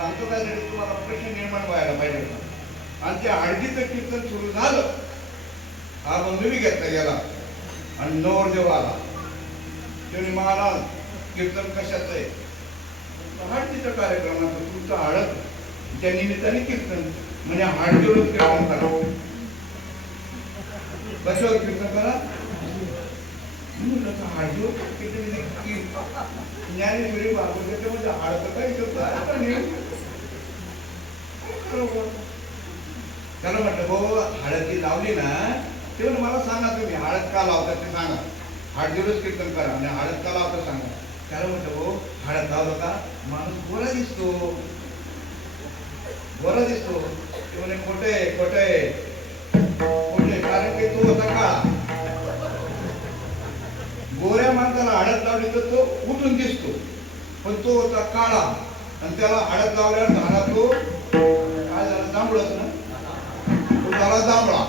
सांगतो काय झालं तुम्हाला प्रश्न निर्माण व्हायला पाहिजे होता. आणि ते हळदीचं कीर्तन सुरू झालं. हा बंधू मी घेतला गेला. आणि नवरदेव आला. त्याने महाराज कीर्तन कशाचं आहे? हळदीच्या कार्यक्रमाचं तुमचं हळद. त्या निमित्ताने कीर्तन. म्हणजे हळदीवरच कीर्तन करा. कशावर कीर्तन करा. हळदीवर कीर्तन म्हणजे ज्ञानेश्वरी बाबू त्याच्यामध्ये हळद काय शब्द आहे का नाही? काय करावं? त्याला म्हटलं भाऊ हळद ती लावली ना ते मला सांगा तुम्ही हळद का लावता ते सांगा. हळदीवरच कीर्तन करा आणि हळद का लावता सांगा. त्याला म्हटलं भाऊ हळद लावलं का माणूस गोरा दिसतो. गोरा दिसतो. ते म्हणे खोटे खोटे खोटे कारण की तो होता काळा गोऱ्या माणसाला हळद लावली तर तो उठून दिसतो. पण तो होता काळा. आणि त्याला हळद लावल्यावर झाला तो काय झाला जांभळच ना? तो झाला जांभळा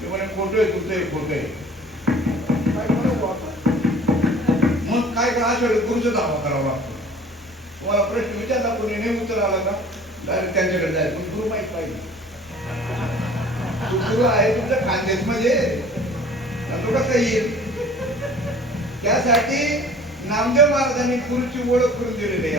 ते म्हणे खोटोय आहे तुमचं आहे. काय मग काय करा अशा वेळी गुरुचा दावा करावा लागतो? तुम्हाला प्रश्न विचारला कोणी नाही उत्तर आला का? डायरेक्ट त्यांच्याकडे जाईल पण गुरु माहीत पाहिजे गुरु आहे तुमच्या खानदेशमध्ये. तो कसा येईल? त्यासाठी नामदेव महाराजांनी गुरुची ओळख करून दिलेली आहे.